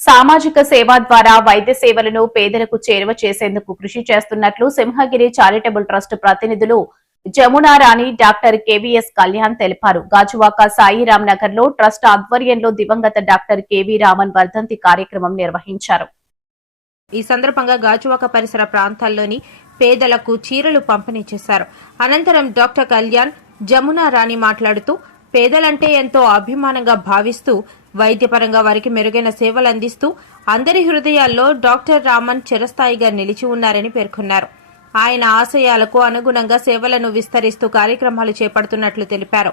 సామాజిక సేవ ద్వారా వైద్య సేవలను పేదలకు చేరువ చేసేందుకు కృషి చేస్తున్నట్లు సింహగిరి చారిటబుల్ ట్రస్ట్ ప్రతినిధులు జమునా రాణి, డాక్టర్ కెవిఎస్ కళ్యాణ్ తెలిపారు. గాజువాక సాయిరామ్ నగర్ లో ట్రస్ట్ ఆధ్వర్యంలో దివంగత డాక్టర్ కెవి రామన్ వర్ధంతి కార్యక్రమం నిర్వహించారు. ఈ సందర్భంగా గాజువాక పరిసర ప్రాంతాల్లోని పేదలకు చీరలు పంపిణీ చేశారు. అనంతరం డాక్టర్ కళ్యాణ్, జమునా రాణి మాట్లాడుతూ పేదలంటే ఎంతో అభిమానంగా భావిస్తూ వైద్యపరంగా వారికి మెరుగైన సేవలు అందిస్తూ అందరి హృదయాల్లో డాక్టర్ రామన్ చిరస్థాయిగా నిలిచి ఉన్నారని పేర్కొన్నారు. ఆయన ఆశయాలకు అనుగుణంగా సేవలను విస్తరిస్తూ కార్యక్రమాలు చేపడుతున్నట్లు తెలిపారు.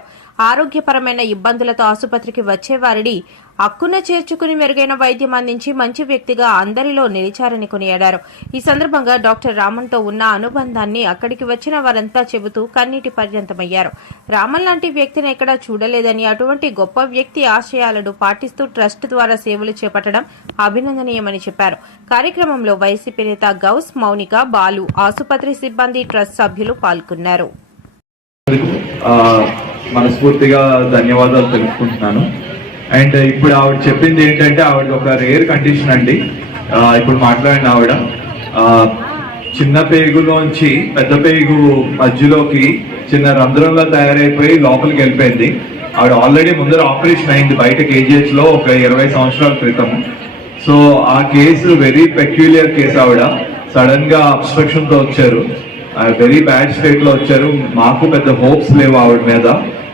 ఆరోగ్యపరమైన ఇబ్బందులతో ఆసుపత్రికి వచ్చేవారిని అక్కున చేర్చుకుని మెరుగైన వైద్యం అందించి మంచి వ్యక్తిగా అందరిలో నిలిచారని కొనియాడారు. ఈ సందర్భంగా డాక్టర్ రామన్తో ఉన్న అనుబంధాన్ని అక్కడికి వచ్చిన వారంతా చెబుతూ కన్నీటి పర్యంతమయ్యారు. రామన్ లాంటి వ్యక్తిని ఎక్కడా చూడలేదని, అటువంటి గొప్ప వ్యక్తి ఆశయాలను పాటిస్తూ ట్రస్ట్ ద్వారా సేవలు చేపట్టడం అభినందనీయమని చెప్పారు. కార్యక్రమంలో వైసీపీ నేత గౌస్, మౌనిక, బాలు, ఆసుపత్రి సిబ్బంది, ట్రస్ట్ సభ్యులు పాల్గొన్నారు. మనస్ఫూర్తిగా ధన్యవాదాలు తెలుపుకుంటున్నాను. అండ్ ఇప్పుడు ఆవిడ చెప్పింది ఏంటంటే ఆవిడ ఒక రేర్ కండిషన్ అండి. ఇప్పుడు మాట్లాడిన ఆవిడ చిన్న పేగులోంచి పెద్ద పేగు మధ్యలోకి చిన్న రంధ్రంలో తయారైపోయి లోపలికి వెళ్ళిపోయింది. ఆవిడ ఆల్రెడీ ముందర ఆపరేషన్ అయింది బయట KGH లో ఒక 20 సంవత్సరాల క్రితం. సో ఆ కేసు వెరీ పెక్యులియర్ కేసు. ఆవిడ సడన్ గా అబ్స్ట్రక్షన్ తో వచ్చారు, వెరీ బ్యాడ్ స్టేట్ లో వచ్చారు. మాకు పెద్ద హోప్స్ లేవు ఆవిడ మీద.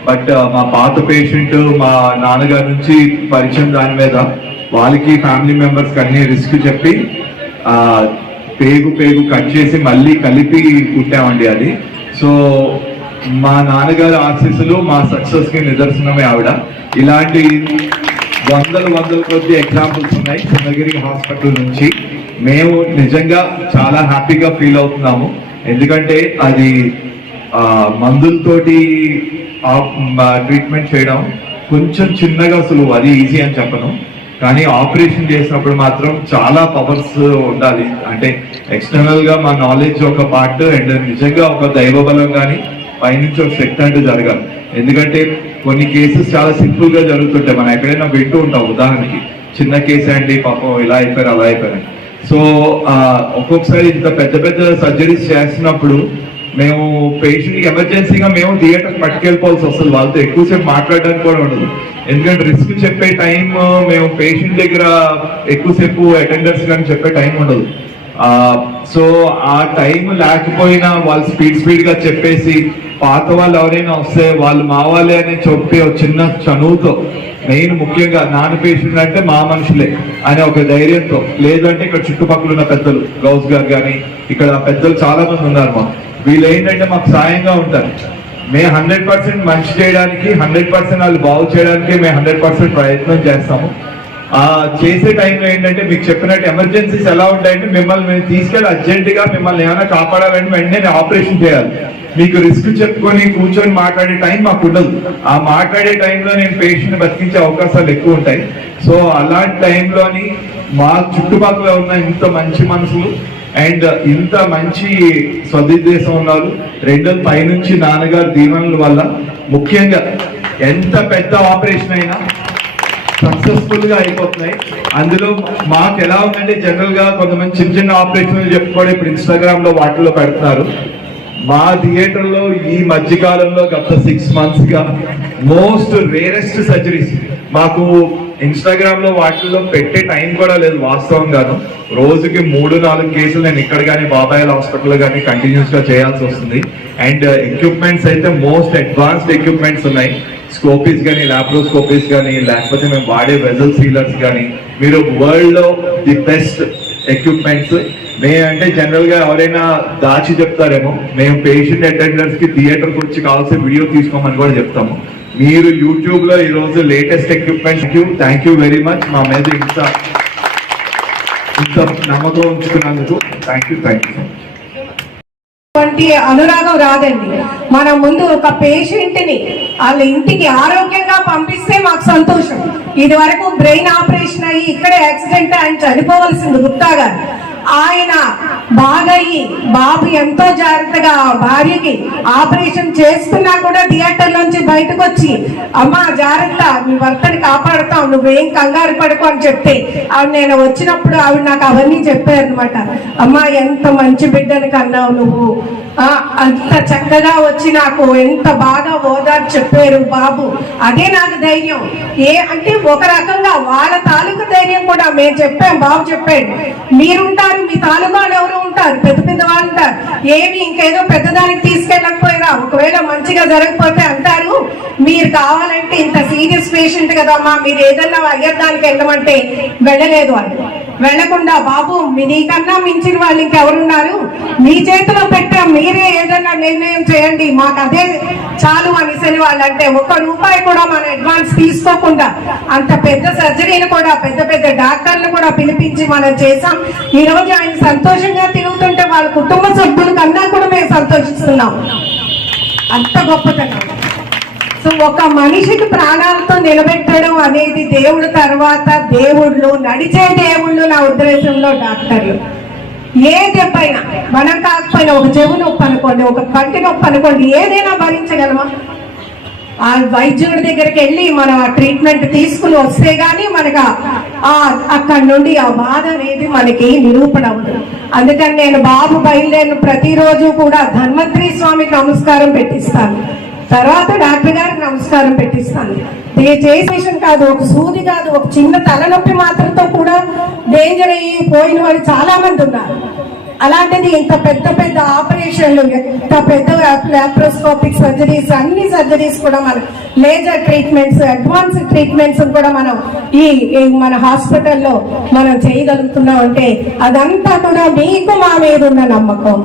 బట్ మా పాత పేషెంట్ మా నాన్నగారి నుంచి పరిచయం దాని మీద వాళ్ళకి ఫ్యామిలీ మెంబర్స్ అన్ని రిస్క్ చెప్పి పేగు కట్ చేసి మళ్ళీ కలిపి కుట్టామండి అది. సో మా నాన్నగారి ఆశీస్సులు మా సక్సెస్ కి నిదర్శనమే ఆవిడ. ఇలాంటి వందల కొద్ది ఎగ్జాంపుల్స్ ఉన్నాయి సింహగిరి హాస్పిటల్ నుంచి. మేము నిజంగా చాలా హ్యాపీగా ఫీల్ అవుతున్నాము. ఎందుకంటే అది మందులతోటి ట్రీట్మెంట్ చేయడం కొంచెం చిన్నగా సులువు, అది ఈజీ అని చెప్పను. కానీ ఆపరేషన్ చేసినప్పుడు మాత్రం చాలా పవర్స్ ఉండాలి. అంటే ఎక్స్టర్నల్ గా మా నాలెడ్జ్ ఒక పార్ట్, అండ్ నిజంగా ఒక దైవ బలం కానీ పైనుంచి ఒక శక్తి అంటూ జరగాలి. ఎందుకంటే కొన్ని కేసెస్ చాలా సింపుల్ గా జరుగుతుంటాయి, మనం ఎక్కడైనా వింటూ ఉంటాం. ఉదాహరణకి చిన్న కేసు అండి, పాపం ఇలా అయిపోయారు అలా అయిపోయారు. సో ఒక్కొక్కసారి ఇంత పెద్ద సర్జరీస్ చేస్తున్నప్పుడు మేము పేషెంట్ ఎమర్జెన్సీగా మేము థియేటర్ పట్టుకెళ్ళిపోవాల్సి వస్తుంది. వాళ్ళతో ఎక్కువసేపు మాట్లాడడానికి కూడా ఉండదు. ఎందుకంటే రిస్క్ చెప్పే టైం మేము పేషెంట్ దగ్గర ఎక్కువసేపు అటెండర్స్ కానీ చెప్పే టైం ఉండదు. సో ఆ టైం లేకపోయినా వాళ్ళు స్పీడ్ గా చెప్పేసి పాత వాళ్ళు ఎవరైనా వస్తే వాళ్ళు మా వాళ్ళే అని చెప్పి ఒక చిన్న చనువుతో, మెయిన్ ముఖ్యంగా నాన్న పేషెంట్ అంటే మా మనుషులే అనే ఒక ధైర్యంతో, లేదంటే ఇక్కడ చుట్టుపక్కల ఉన్న పెద్దలు గౌస్ గారు కానీ ఇక్కడ పెద్దలు చాలా మంది ఉన్నారు. మా వీళ్ళు ఏంటంటే మాకు సాయంగా ఉంటారు. మేము 100% మంచి చేయడానికి, 100% వాళ్ళు బాగు చేయడానికి మేము 100% ప్రయత్నం చేస్తాము. చేసే టైంలో ఏంటంటే మీకు చెప్పినట్టు ఎమర్జెన్సీస్ ఎలా ఉంటాయంటే మిమ్మల్ని మేము తీసుకెళ్ళి అర్జెంటుగా మిమ్మల్ని ఏమైనా కాపాడాలంటే వెంటనే ఆపరేషన్ చేయాలి. మీకు రిస్క్ చెప్పుకొని కూర్చొని మాట్లాడే టైం మాకు ఉండదు. ఆ మాట్లాడే టైంలో నేను పేషెంట్ బతికించే అవకాశాలు ఎక్కువ ఉంటాయి. సో అలాంటి టైంలోని మా చుట్టుపక్కల ఉన్న ఇంత మంచి మనసులు అండ్ ఇంత మంచి సదుద్దేశం ఉన్నారు. రెండోది పైనుంచి నాన్నగారు దీవెనల వల్ల ముఖ్యంగా ఎంత పెద్ద ఆపరేషన్ అయినా సక్సెస్ఫుల్ గా అయిపోతున్నాయి. అందులో మాకు ఎలా ఉందంటే జనరల్ గా కొంతమంది చిన్న ఆపరేషన్లు చెప్పుకోవడం ఇప్పుడు ఇన్స్టాగ్రామ్ లో వాటిల్లో పెడుతున్నారు. మా థియేటర్ లో ఈ మధ్యకాలంలో గత 6 months గా మోస్ట్ రేరెస్ట్ సర్జరీస్ మాకు ఇన్స్టాగ్రామ్ లో వాటిల్లో పెట్టే టైం కూడా లేదు వాస్తవంగాను. రోజుకి 3-4 కేసులు నేను ఇక్కడ కానీ బాబాయ్ హాస్పిటల్ కానీ కంటిన్యూస్ గా చేయాల్సి వస్తుంది. అండ్ ఎక్విప్మెంట్స్ అయితే మోస్ట్ అడ్వాన్స్డ్ ఎక్విప్మెంట్స్ ఉన్నాయి. స్కోపీస్ కానీ, లాప్రోస్కోపీస్ కానీ, లేకపోతే మేము వాడే వెజల్ సీలర్స్ కానీ, మీరు వరల్డ్ లో ది బెస్ట్ ఎక్విప్మెంట్స్. అంటే జనరల్ గా ఎవరైనా దాచి చెప్తారేమో, మేము పేషెంట్ అటెండర్స్ కి థియేటర్ గురించి కావాల్సిన వీడియో తీసుకోమని కూడా చెప్తాము. మీరు యూట్యూబ్ లో ఈ రోజు latest equipment. Thank you very much. మా మీద ఇంత నమ్మకం ఉంచుకున్నందుకు థ్యాంక్ యూ. అనురాగం రాదండి. మన ముందు ఒక పేషెంట్ ని వాళ్ళ ఇంటికి ఆరోగ్యంగా పంపిస్తే మాకు సంతోషం. ఇది వరకు బ్రెయిన్ ఆపరేషన్ అయ్యి ఇక్కడే యాక్సిడెంట్ ఆయన చనిపోవలసింది గుప్తా గారు. ఆయన బాగయ్యి బాబు ఎంతో జాగ్రత్తగా ఆ భార్యకి ఆపరేషన్ చేస్తున్నా కూడా థియేటర్ నుంచి బయటకు వచ్చి అమ్మా జాగ్రత్త నీ భర్తని కాపాడుతావు నువ్వేం కంగారు పడుకో అని చెప్తే ఆవిడ నేను వచ్చినప్పుడు ఆవిడ నాకు అవన్నీ చెప్పారు అనమాట. అమ్మా ఎంత మంచి బిడ్డని కన్నావు నువ్వు, అంత చక్కగా వచ్చి నాకు ఎంత బాగా ఓదారు చెప్పారు బాబు. అదే నాకు ధైర్యం. అంటే ఒక రకంగా వాళ్ళ తాలూకు ధైర్యం కూడా మేము చెప్పాం, బాబు చెప్పాడు మీరుంటారు, మీ తాలూకు వాళ్ళు ఎవరు ఉంటారు, పెద్ద పెద్ద వాళ్ళు ఉంటారు, ఏమి ఇంకేదో పెద్దదానికి తీసుకెళ్ళకపోయినా ఒకవేళ మంచిగా జరగకపోతే అంటారు మీరు కావాలంటే ఇంత సీరియస్ పేషెంట్ కదమ్మా మీరు ఏదన్నా అయ్యడానికి వెళ్ళమంటే వెళ్ళలేదు వాళ్ళు. వెళ్లకుండా బాబు నీకన్నా మించిన వాళ్ళు ఇంకెవరున్నారు, మీ చేతిలో పెట్టాం మీరే ఏదన్నా నిర్ణయం చేయండి మాకు అదే చాలు అనేసరి వాళ్ళు అంటే ₹1 కూడా మన అడ్వాన్స్ తీసుకోకుండా అంత పెద్ద సర్జరీని కూడా పెద్ద పెద్ద డాక్టర్లు కూడా పిలిపించి మనం చేసాం. ఈ రోజు ఆయన సంతోషంగా తిరుగుతుంటే వాళ్ళ కుటుంబ సభ్యుల కన్నా కూడా మేము సంతోషిస్తున్నాం. అంత గొప్పతనం. సో ఒక మనిషికి ప్రాణాలతో నిలబెట్టడం అనేది దేవుడు తర్వాత దేవుళ్ళు, నడిచే దేవుళ్ళు నా ఉద్దేశంలో డాక్టర్లు. ఏ దెబ్బైనా మనం కాకపోయినా ఒక చెవు నొప్పి అనుకోండి, ఒక కంటి నొప్పి అనుకోండి, ఏదైనా భరించగలమా? ఆ వైద్యుడి దగ్గరికి వెళ్ళి మనం ఆ ట్రీట్మెంట్ తీసుకుని వస్తే గానీ మనకు అక్కడి నుండి ఆ బాధ అనేది మనకి నిరూపణ అవుతుంది. అందుకని నేను బాబు బయలుదేరిన ప్రతిరోజు కూడా ధన్వంతరి స్వామికి నమస్కారం పెట్టిస్తాను, తర్వాత డాక్టర్ గారికి నమస్కారం పెట్టిస్తాను. చేసేషన్ కాదు, ఒక సూది కాదు, ఒక చిన్న తలనొప్పి మాత్రంతో కూడా డేంజర్ అయ్యి పోయిన వాళ్ళు చాలా మంది ఉన్నారు. అలాంటిది ఇంత పెద్ద పెద్ద ఆపరేషన్లు, ఇంత పెద్ద లాప్రోస్కోపిక్ సర్జరీస్, అన్ని సర్జరీస్ కూడా మనం లేజర్ ట్రీట్మెంట్స్, అడ్వాన్స్ ట్రీట్మెంట్స్ కూడా మనం ఈ మన హాస్పిటల్లో మనం చేయగలుగుతున్నాం అంటే అదంతా కూడా మీకు మా మీద ఉన్న నమ్మకం.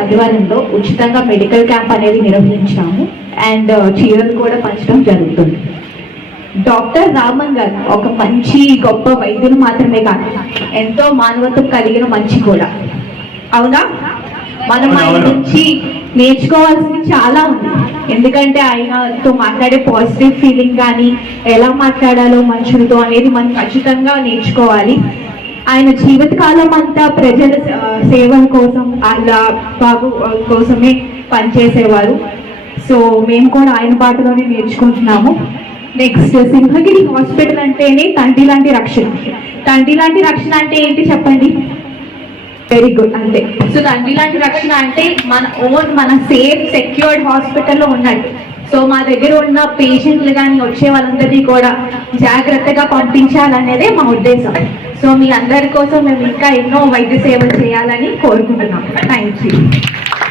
ఆదివారంలో ఉచితంగా మెడికల్ క్యాంప్ అనేది నిర్వహించాము అండ్ చీరలు కూడా పంచడం జరుగుతుంది. డాక్టర్ రామన్ గారు ఒక మంచి గొప్ప వైద్యులు మాత్రమే కాదు, ఎంతో మానవత్వం కలిగిన మంచి కూడా. అవునా? మనం ఆయన నుంచి నేర్చుకోవాల్సింది చాలా ఉంది. ఎందుకంటే ఆయనతో మాట్లాడే పాజిటివ్ ఫీలింగ్ కానీ ఎలా మాట్లాడాలో మనుషులతో అనేది మనం ఖచ్చితంగా నేర్చుకోవాలి. ఆయన జీవితకాలం అంతా ప్రజల సేవల కోసం వాళ్ళ బాబు కోసమే పనిచేసేవారు. సో మేము కూడా ఆయన బాటలోనే నేర్చుకుంటున్నాము. నెక్స్ట్, సింహగిరి హాస్పిటల్ అంటేనే తండ్రి లాంటి రక్షణ. తండ్రి లాంటి రక్షణ అంటే ఏంటి చెప్పండి? వెరీ గుడ్, అంతే. సో తండ్రి లాంటి రక్షణ అంటే మన సేఫ్ సెక్యూర్డ్ హాస్పిటల్లో ఉన్నట్టు. సో మా దగ్గర ఉన్న పేషెంట్లు కానీ వచ్చే వాళ్ళందరినీ కూడా జాగ్రత్తగా పంపించాలనేదే మా ఉద్దేశం. సో మీ అందరి కోసం మేము ఇంకా ఎన్నో వైద్య సేవలు చేయాలని కోరుకుంటున్నాం. Thank you.